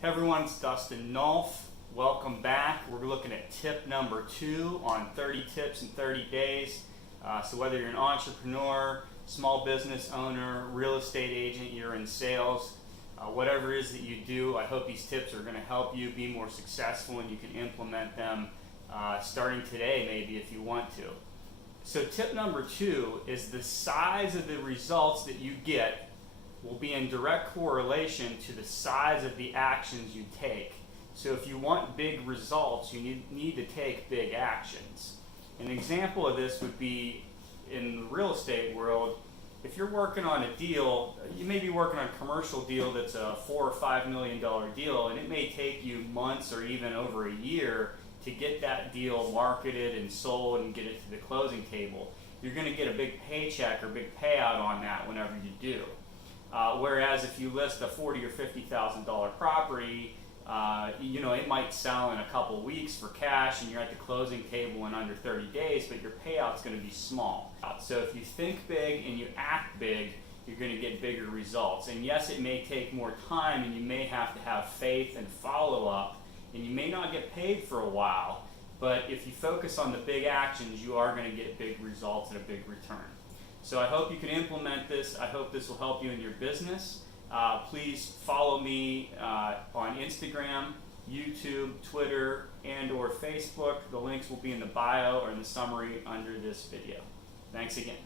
Hey everyone, it's Dustin Nulf. Welcome back. We're looking at tip number 2 on 30 tips in 30 days. So whether you're an entrepreneur, small business owner, real estate agent, you're in sales, whatever it is that you do, I hope these tips are going to help you be more successful and you can implement them starting today maybe if you want to. So tip number 2 is the size of the results that you get will be in direct correlation to the size of the actions you take. So if you want big results, you need to take big actions. An example of this would be in the real estate world. If you're working on a deal, you may be working on a commercial deal that's a $4 or $5 million deal, and it may take you months or even over a year to get that deal marketed and sold and get it to the closing table. You're going to get a big paycheck or big payout on that whenever you do. Whereas if you list a $40,000 or $50,000 property, it might sell in a couple weeks for cash and you're at the closing table in under 30 days, but your payout's going to be small. So if you think big and you act big, you're going to get bigger results. And yes, it may take more time and you may have to have faith and follow up, and you may not get paid for a while, but if you focus on the big actions, you are going to get big results and a big return. So I hope you can implement this. I hope this will help you in your business. Please follow me on Instagram, YouTube, Twitter, and or Facebook. The links will be in the bio or in the summary under this video. Thanks again.